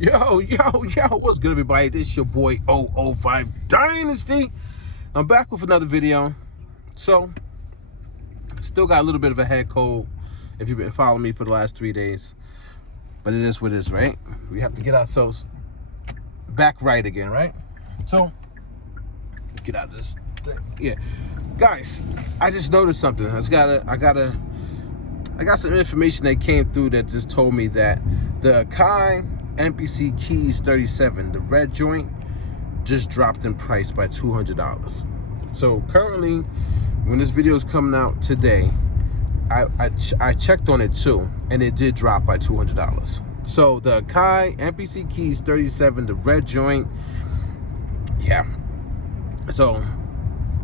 Yo, what's good, everybody? This your boy 005 Dynasty. I'm back with another video. So, still got a little bit of a head cold if you've been following me for the last 3 days. But it is what it is, right? We have to get ourselves back right again, right? So, get out of this thing. Yeah. Guys, I just noticed something. I got some information that came through that just told me that the Akai MPC Keys 37, the red joint, just dropped in price by $200. So currently, when this video is coming out today, I checked on it too, and it did drop by $200. So the Akai MPC Keys 37, the red joint, yeah. So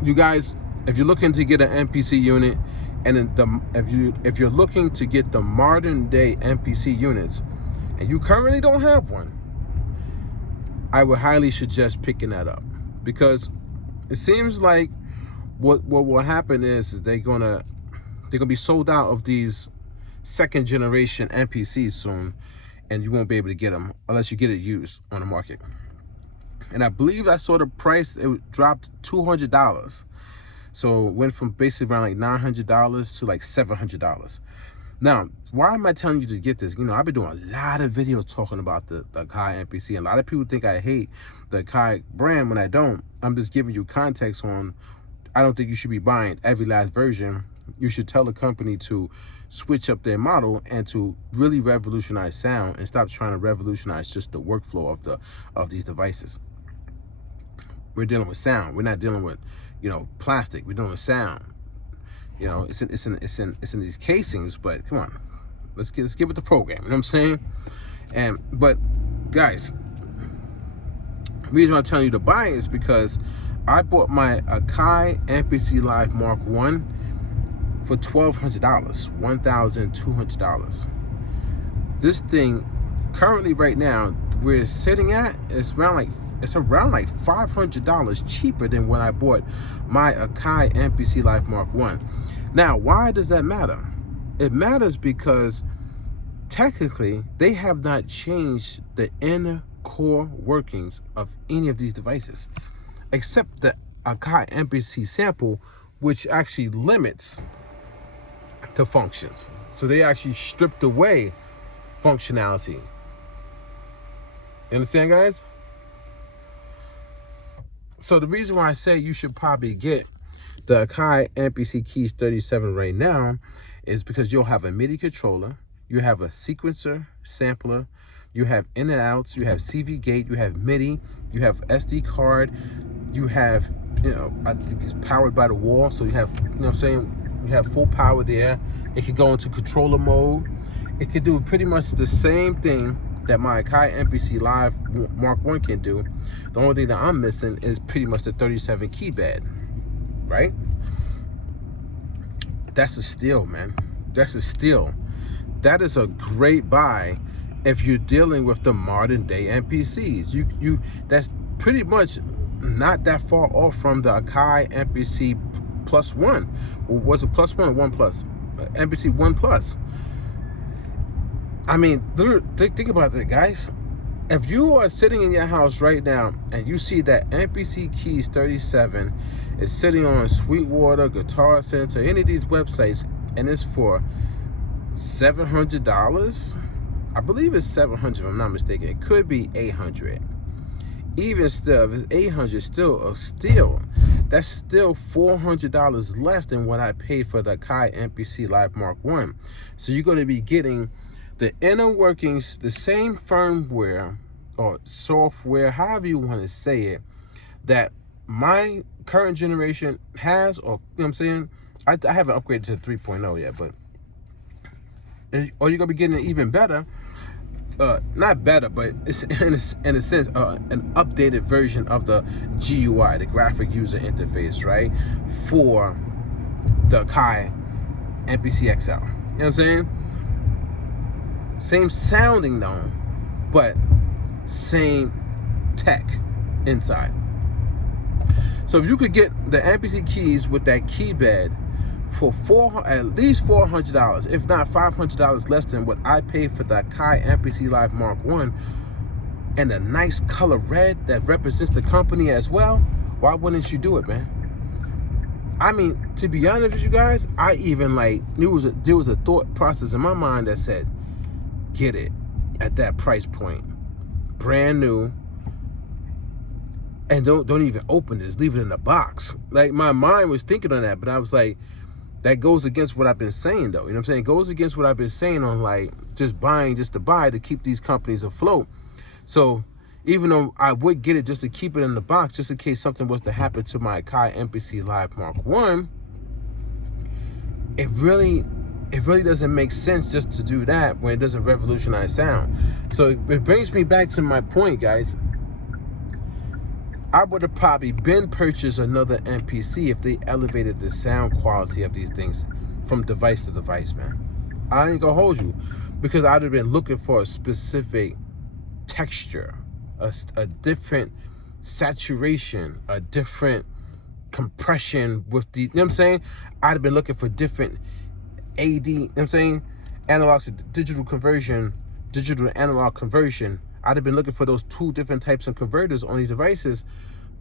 you guys, if you're looking to get an MPC unit, and if you're looking to get the modern day MPC units, and you currently don't have one, I would highly suggest picking that up, because it seems like what will happen is they're gonna be sold out of these second generation MPCs soon, and you won't be able to get them unless you get it used on the market. And I believe I saw the price, it dropped $200. So it went from basically around like $900 to like $700. Now, why am I telling you to get this? You know, I've been doing a lot of videos talking about the Akai MPC. And a lot of people think I hate the Akai brand when I don't. I'm just giving you context on, I don't think you should be buying every last version. You should tell the company to switch up their model and to really revolutionize sound and stop trying to revolutionize just the workflow of these devices. We're dealing with sound. We're not dealing with, you know, plastic. We're dealing with sound. You know, it's in these casings, but come on, let's get with the program. You know what I'm saying? But guys, the reason I'm telling you to buy it is because I bought my Akai MPC Live Mark 1 for $1,200, $1,200. This thing currently right now where it's sitting at is around like $500 cheaper than when I bought my Akai MPC Live Mark 1. Now, why does that matter? It matters because technically they have not changed the inner core workings of any of these devices, except the Akai MPC sample, which actually limits the functions. So they actually stripped away functionality. You understand, guys? So the reason why I say you should probably get the Akai MPC Keys 37 right now is because you'll have a MIDI controller, you have a sequencer, sampler, you have in and outs, you have CV gate, you have MIDI, you have SD card, you have, you know, I think it's powered by the wall, so you have, you know what I'm saying, you have full power there. It could go into controller mode. It could do pretty much the same thing that my Akai MPC Live Mark 1 can do. The only thing that I'm missing is pretty much the 37 key bed, right? That's a steal, man. That's a steal. That is a great buy if you're dealing with the modern day MPCs. You that's pretty much not that far off from the Akai MPC Plus 1. Or was it Plus 1 or 1 Plus? MPC 1 Plus. I mean, think about that, guys. If you are sitting in your house right now and you see that MPC Keys 37 is sitting on Sweetwater, Guitar Center, any of these websites, and it's for $700, I believe it's $700 if I'm not mistaken. It could be $800. Even still, if it's $800, still a steal. That's still $400 less than what I paid for the Akai MPC Live Mark 1. So you're going to be getting the inner workings, the same firmware or software, however you want to say it, that my current generation has, or, you know what I'm saying? I haven't upgraded to 3.0 yet, but, or you're going to be getting it even better. Not better, but it's in a sense an updated version of the GUI, the graphic user interface, right? For the Akai MPC XL. You know what I'm saying? Same sounding though, but same tech inside. So if you could get the MPC Keys with that key bed for at least $400, if not $500 less than what I paid for the Akai MPC Live Mark 1, and a nice color red that represents the company as well, why wouldn't you do it, man? I mean, to be honest with you guys, I even like, there was a thought process in my mind that said, get it at that price point, brand new, and don't even open it, just leave it in the box. Like, my mind was thinking on that, but I was like, that goes against what I've been saying, though. You know what I'm saying? It goes against what I've been saying on, like, just buying just to buy to keep these companies afloat. So even though I would get it just to keep it in the box, just in case something was to happen to my Akai MPC Live Mark 1, it really doesn't make sense just to do that when it doesn't revolutionize sound. So it brings me back to my point, guys. I would have probably been purchased another MPC if they elevated the sound quality of these things from device to device, man. I ain't gonna hold you, because I'd have been looking for a specific texture, a different saturation, a different compression with the, you know what I'm saying? I'd have been looking for different AD, you know what I'm saying? Analog to digital conversion, digital to analog conversion. I'd have been looking for those two different types of converters on these devices,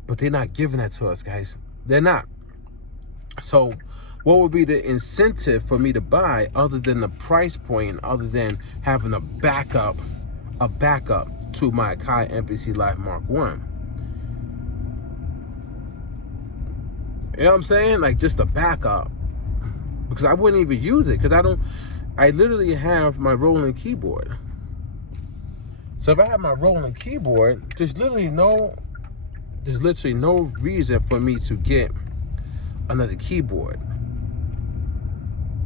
but they're not giving that to us, guys. They're not. So what would be the incentive for me to buy other than the price point and other than having a backup to my Akai MPC Live Mark 1? You know what I'm saying? Like, just a backup. Because I wouldn't even use it, because I literally have my rolling keyboard. So if I have my rolling keyboard, there's literally no reason for me to get another keyboard,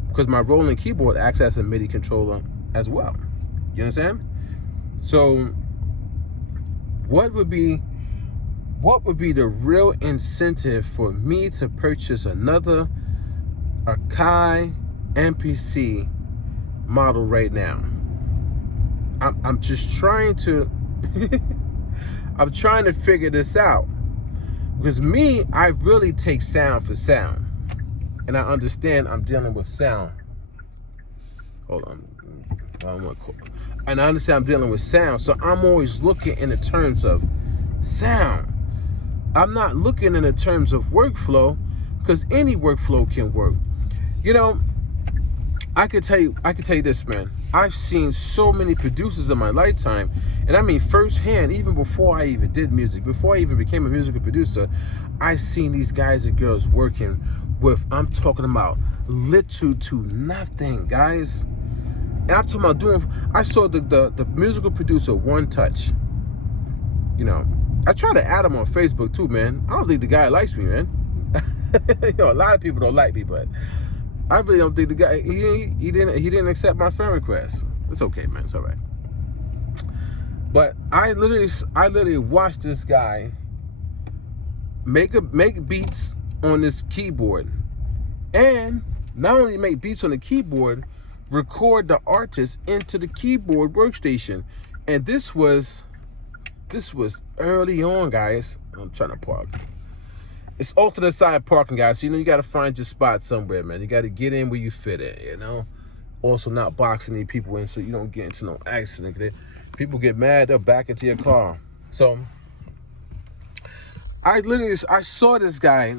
because my rolling keyboard acts as a MIDI controller as well. You understand? So what would be the real incentive for me to purchase another Akai MPC model right now? I'm just trying to I'm trying to figure this out, because me, I really take sound for sound, and I understand I'm dealing with sound. Hold on, I don't want to call. And I understand I'm dealing with sound, so I'm always looking in the terms of sound. I'm not looking in the terms of workflow, because any workflow can work. You know, I could tell you this, man. I've seen so many producers in my lifetime, and I mean firsthand, even before I even did music, before I even became a musical producer, I seen these guys and girls working with, I'm talking about little to nothing, guys. And I'm talking about I saw the musical producer One Touch. You know, I try to add him on Facebook too, man. I don't think the guy likes me, man. You know, a lot of people don't like me, but I really don't think the guy, he didn't accept my friend request. It's okay, man. It's all right. But I literally watched this guy make beats on this keyboard, and not only make beats on the keyboard, record the artist into the keyboard workstation. And this was early on, guys. I'm trying to park. It's alternate side parking, guys. So, you know, you got to find your spot somewhere, man. You got to get in where you fit in, you know. Also, not boxing any people in so you don't get into no accident. People get mad, they'll back into your car. So I saw this guy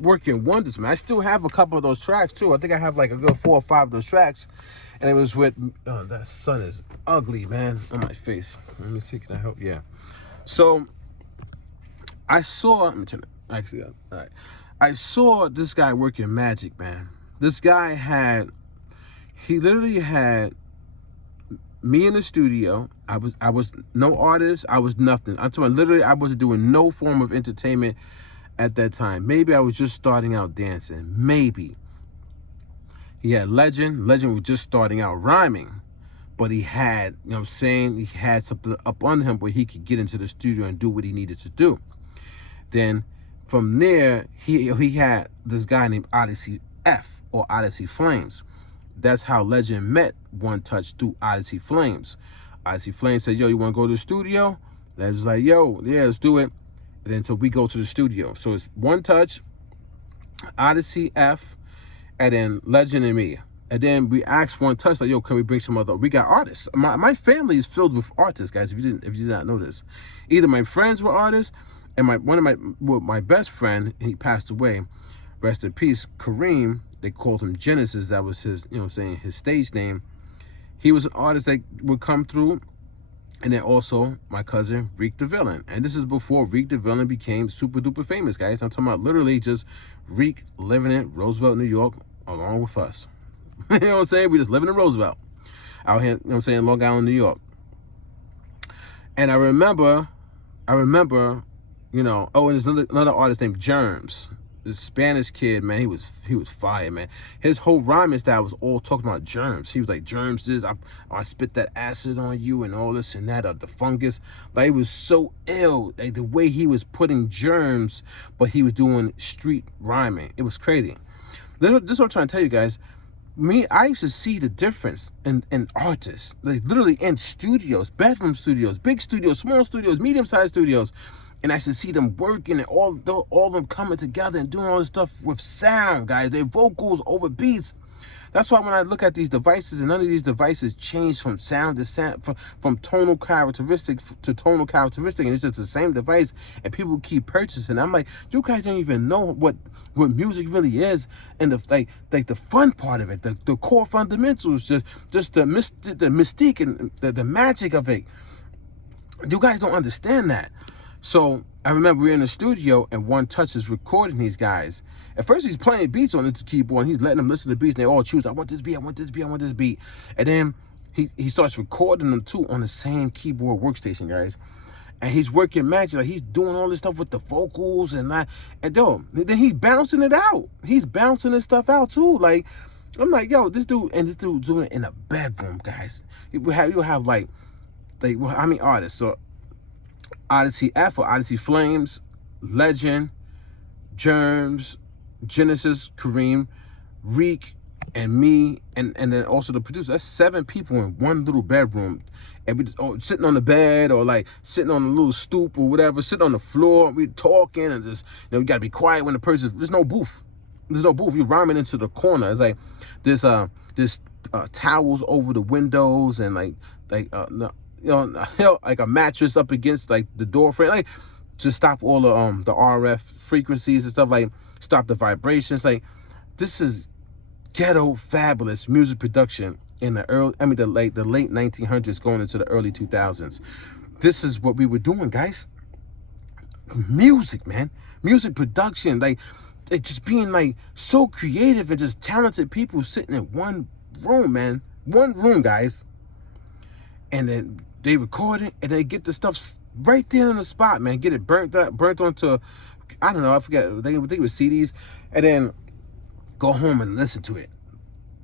working wonders, man. I still have a couple of those tracks too. I think I have like a good 4 or 5 of those tracks, and it was with that sun is ugly, man, on my face. Let me see, can I help? Yeah. So I saw, let me turn it. Actually, all right. I saw this guy working magic, man. This guy he literally had me in the studio. I was no artist. I was nothing. I'm talking literally, I wasn't doing no form of entertainment at that time. Maybe I was just starting out dancing. Maybe. He had Legend. Legend was just starting out rhyming. But he had, you know what I'm saying, he had something up on him where he could get into the studio and do what he needed to do. Then from there, he had this guy named Odyssey F, or Odyssey Flames. That's how Legend met One Touch, through Odyssey Flames. Odyssey Flames said, yo, you want to go to the studio? Legend was like, yo, yeah, let's do it. And then so we go to the studio. So it's One Touch, Odyssey F, and then Legend and me. And then we asked One Touch, like, yo, can we bring some other? We got artists. My family is filled with artists, guys. If you did not know this, either my friends were artists, and my best friend, he passed away, rest in peace, Kareem. They called him Genesis. That was his, his stage name. He was an artist that would come through. And then also my cousin, Reek the Villain. And this is before Reek the Villain became super duper famous, guys. I'm talking about literally just Reek living in Roosevelt, New York, along with us. You know what I'm saying? We just living in Roosevelt. Out here, you know what I'm saying, Long Island, New York. And I remember, oh, and there's another artist named Germs. This Spanish kid, man, he was fire, man. His whole rhyming style was all talking about germs. He was like, germs this, I spit that acid on you and all this and that, the fungus. Like, it was so ill, like the way he was putting germs, but he was doing street rhyming. It was crazy. This is what I'm trying to tell you guys. I used to see the difference in artists, like literally in studios, bedroom studios, big studios, small studios, medium-sized studios. And I should see them working and all of them coming together and doing all this stuff with sound, guys. Their vocals over beats. That's why when I look at these devices, and none of these devices change from sound to sound, from tonal characteristic to tonal characteristic, and it's just the same device, and people keep purchasing. I'm like, you guys don't even know what music really is, and the fun part of it, the core fundamentals, just the mystique and the magic of it. You guys don't understand that. So I remember we were in the studio and One Touch is recording these guys. At first he's playing beats on the keyboard and he's letting them listen to beats and they all choose, I want this beat, I want this beat, I want this beat. And then he starts recording them too on the same keyboard workstation, guys. And he's working magic, like he's doing all this stuff with the vocals and then he's bouncing it out. He's bouncing this stuff out too. Like, I'm like, yo, this dude doing it in a bedroom, guys. You'll have like how many artists? So Odyssey F or Odyssey Flames, Legend, Germs, Genesis, Kareem, Reek, and me, and then also the producer. That's 7 people in one little bedroom. And we just sitting on the bed or like sitting on a little stoop or whatever, sitting on the floor. We talking and just, you gotta be quiet when the person, there's no booth. There's no booth. You're rhyming into the corner. It's like there's towels over the windows and like a mattress up against like the door frame, like to stop all the RF frequencies and stuff, like stop the vibrations. Like, this is ghetto fabulous music production in the late 1900s going into the early 2000s. This is what we were doing, guys. Music, man. Music production, like it just being like so creative and just talented people sitting in one room, man. One room, guys. And then they record it and they get the stuff right there on the spot, man. Get it burnt onto, I don't know, I forget. I think it was CDs. And then go home and listen to it.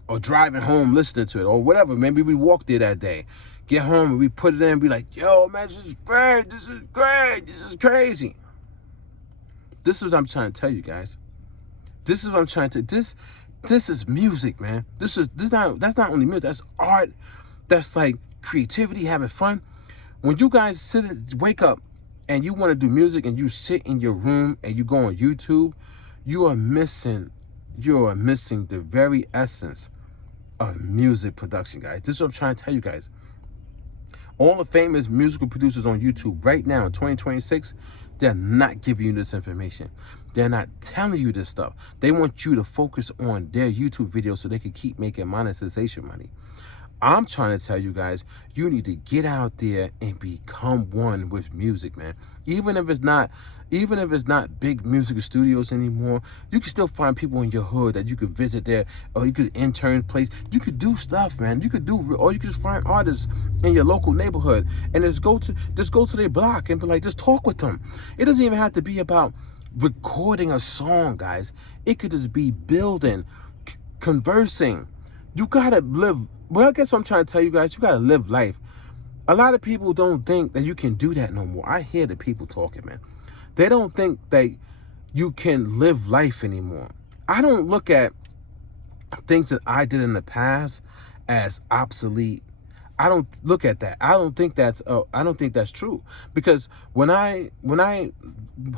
Or driving home listening to it. Or whatever. Maybe we walked there that day. Get home and we put it in and be like, yo, man, this is great. This is great. This is crazy. This is what I'm trying to tell you guys. This is what I'm trying to, this is music, man. That's not only music, that's art. That's like creativity, having fun. When you guys wake up and you want to do music and you sit in your room and you go on YouTube, you are missing the very essence of music production, guys. This is what I'm trying to tell you guys. All the famous musical producers on YouTube right now in 2026, they're not giving you this information. They're not telling you this stuff. They want you to focus on their YouTube videos so they can keep making monetization money. I'm trying to tell you guys, you need to get out there and become one with music, man. Even if it's not big music studios anymore, you can still find people in your hood that you could visit there, or you could intern place. You could do stuff, man. Or you could just find artists in your local neighborhood and just go to their block and be like, just talk with them. It doesn't even have to be about recording a song, guys. It could just be building, conversing. You gotta live. Well, I guess what I'm trying to tell you guys, you gotta live life. A lot of people don't think that you can do that no more. I hear the people talking, man. They don't think that you can live life anymore. I don't look at things that I did in the past as obsolete. I don't look at that. I don't think that's true. Because when I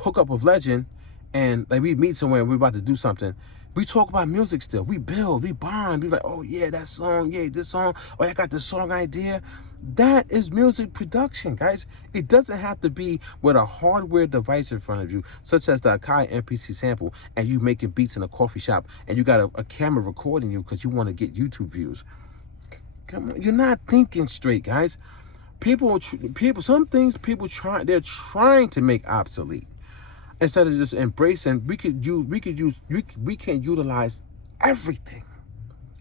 hook up with Legend and like we meet somewhere and we're about to do something, We talk about music still. We build, we bond. We like, oh yeah, that song, yeah, this song. Oh, I got the song idea. That is music production, guys. It doesn't have to be with a hardware device in front of you, such as the Akai MPC sample, and you making beats in a coffee shop, and you got a camera recording you because you want to get YouTube views. Come on, you're not thinking straight, guys. Some things they're trying to make obsolete. Instead of just embracing, we can utilize everything.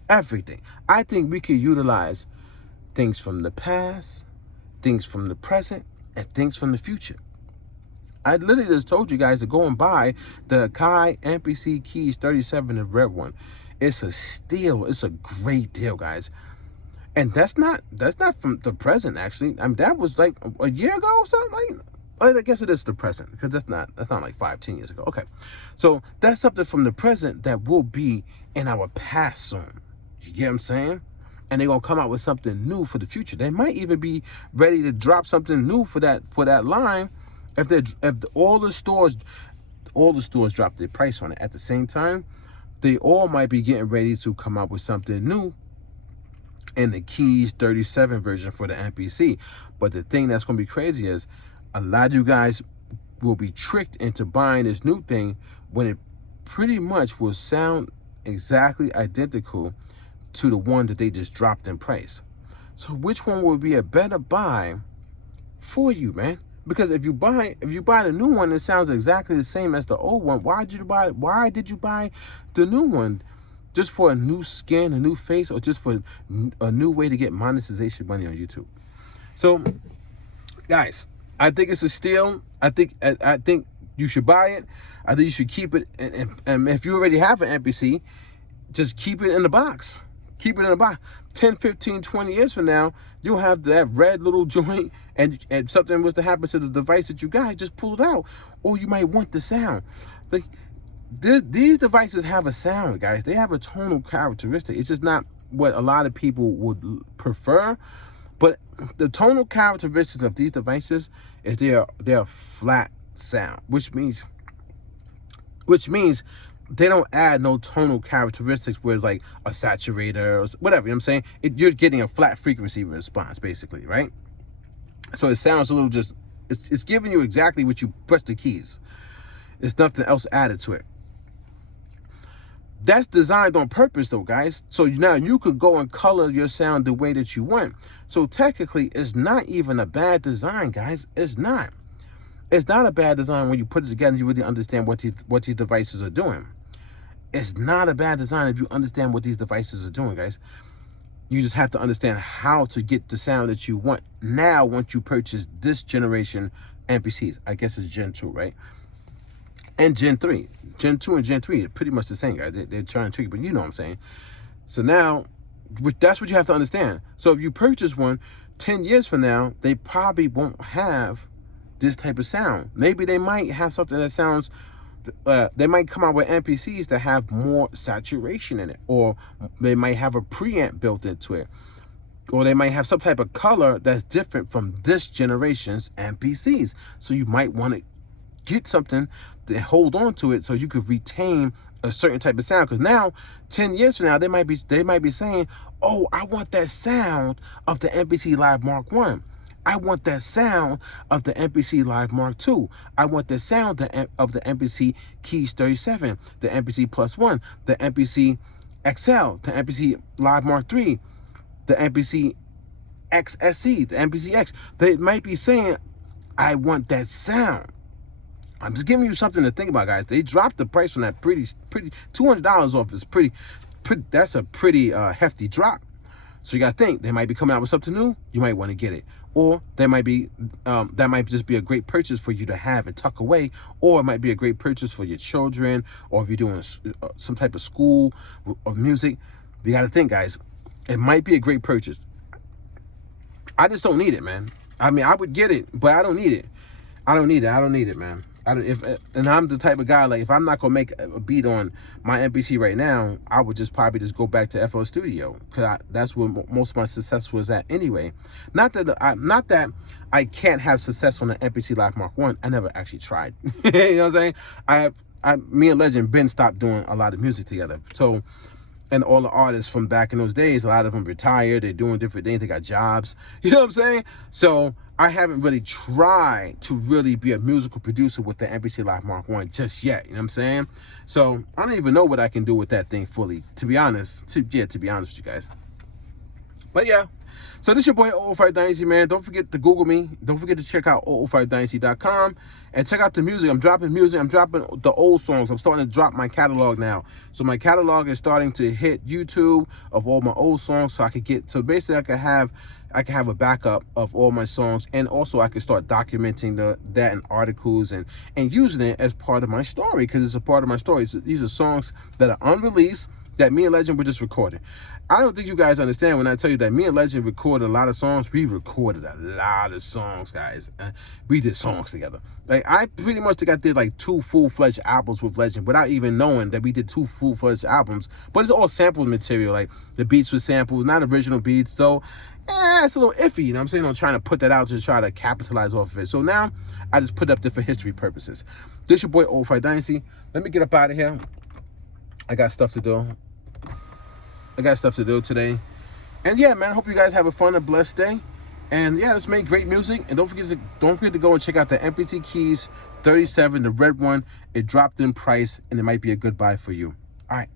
I think we could utilize things from the past, things from the present, and things from the future. I literally just told you guys to go and buy the Akai MPC Keys 37, the red one. It's a steal. It's a great deal, guys. And that's not from the present, actually. I mean, that was like a year ago or something. I guess it is the present, because that's not like 5-10 years ago. Okay, so that's something from the present that will be in our past soon. You get what I'm saying? And they're gonna come out with something new for the future. They might even be ready to drop something new for that line. If all the stores drop their price on it at the same time, they all might be getting ready to come out with something new in the Keys 37 version for the MPC. But the thing that's gonna be crazy is a lot of you guys will be tricked into buying this new thing when it pretty much will sound exactly identical to the one that they just dropped in price. So which one would be a better buy for you, man? Because if you buy the new one, it sounds exactly the same as the old one. Why did you buy the new one? Just for a new skin, a new face, or just for a new way to get monetization money on YouTube? So, guys, I think it's a steal. I think you should buy it. I think you should keep it. And if you already have an MPC, just keep it in the box. Keep it in the box. 10, 15, 20 years from now, you'll have that red little joint, and something was to happen to the device that you got, just pull it out. Or you might want the sound. Like, these devices have a sound, guys. They have a tonal characteristic. It's just not what a lot of people would prefer. But the tonal characteristics of these devices is they're flat sound, which means they don't add no tonal characteristics where it's like a saturator or whatever, you know what I'm saying? You're getting a flat frequency response, basically, right? So it sounds a little it's giving you exactly what you press the keys. There's nothing else added to it. That's designed on purpose, though, guys. So now you could go and color your sound the way that you want. So technically, it's not even a bad design, guys. It's not. It's not a bad design when you put it together and you really understand what these devices are doing. It's not a bad design if you understand what these devices are doing, guys. You just have to understand how to get the sound that you want now once you purchase this generation MPCs. I guess it's Gen 2, right? And Gen 3. Gen 2 and Gen 3 are pretty much the same, guys. They're trying to trick you, but you know what I'm saying. So now, that's what you have to understand. So if you purchase one, 10 years from now, they probably won't have this type of sound. Maybe they might have something that sounds, they might come out with MPCs that have more saturation in it. Or they might have a preamp built into it. Or they might have some type of color that's different from this generation's MPCs. So you might want to get something to hold on to it so you could retain a certain type of sound. Because now, 10 years from now, they might be saying, oh, I want that sound of the MPC Live Mark 1. I want that sound of the MPC Live Mark 2. I want the sound of the MPC Keys 37, the MPC Plus 1, the MPC XL, the MPC Live Mark 3, the MPC XSC, the MPC X. They might be saying, I want that sound. I'm just giving you something to think about, guys. They dropped the price on that pretty $200 off is pretty. That's a pretty hefty drop. So you got to think, they might be coming out with something new. You might want to get it. Or they might be, that might just be a great purchase for you to have and tuck away. Or it might be a great purchase for your children. Or if you're doing some type of school or music. You got to think, guys, it might be a great purchase. I just don't need it, man. I mean, I would get it, but I don't need it. I don't need it, man. And I'm the type of guy, like, if I'm not gonna make a beat on my MPC right now, I would probably just go back to FL Studio, because that's where most of my success was at anyway. Not that I can't have success on the MPC Live Mark 1. I never actually tried. You know what I'm saying? me and Legend Ben stopped doing a lot of music together. So, and all the artists from back in those days, a lot of them retired. They're doing different things. They got jobs. You know what I'm saying? So I haven't really tried to really be a musical producer with the MPC Live Mark 1 just yet. You know what I'm saying? So I don't even know what I can do with that thing fully, to be honest. To be honest with you guys. But yeah. So this is your boy 005 Dynasty, man. Don't forget to Google me. Don't forget to check out 005dynasty.com and check out the music. I'm dropping music. I'm dropping the old songs. I'm starting to drop my catalog now. So my catalog is starting to hit YouTube of all my old songs, so I could get. So basically, I can have a backup of all my songs, and also I can start documenting that in articles and using it as part of my story, because it's a part of my story. These are songs that are unreleased that me and Legend were just recording. I don't think you guys understand when I tell you that me and Legend recorded a lot of songs. We recorded a lot of songs, guys. We did songs together. Like, I pretty much think I did like 2 full-fledged albums with Legend without even knowing that we did 2 full-fledged albums. But it's all sampled material. Like, the beats were samples, not original beats. So, it's a little iffy, you know what I'm saying? I'm trying to put that out to try to capitalize off of it. So now, I just put up there for history purposes. This your boy, 005 Dynasty. Let me get up out of here. I got stuff to do. Today. And yeah, man, I hope you guys have a fun and blessed day. And yeah, let's make great music. And don't forget to go and check out the MPC Keys 37, the red one. It dropped in price, and it might be a good buy for you. All right.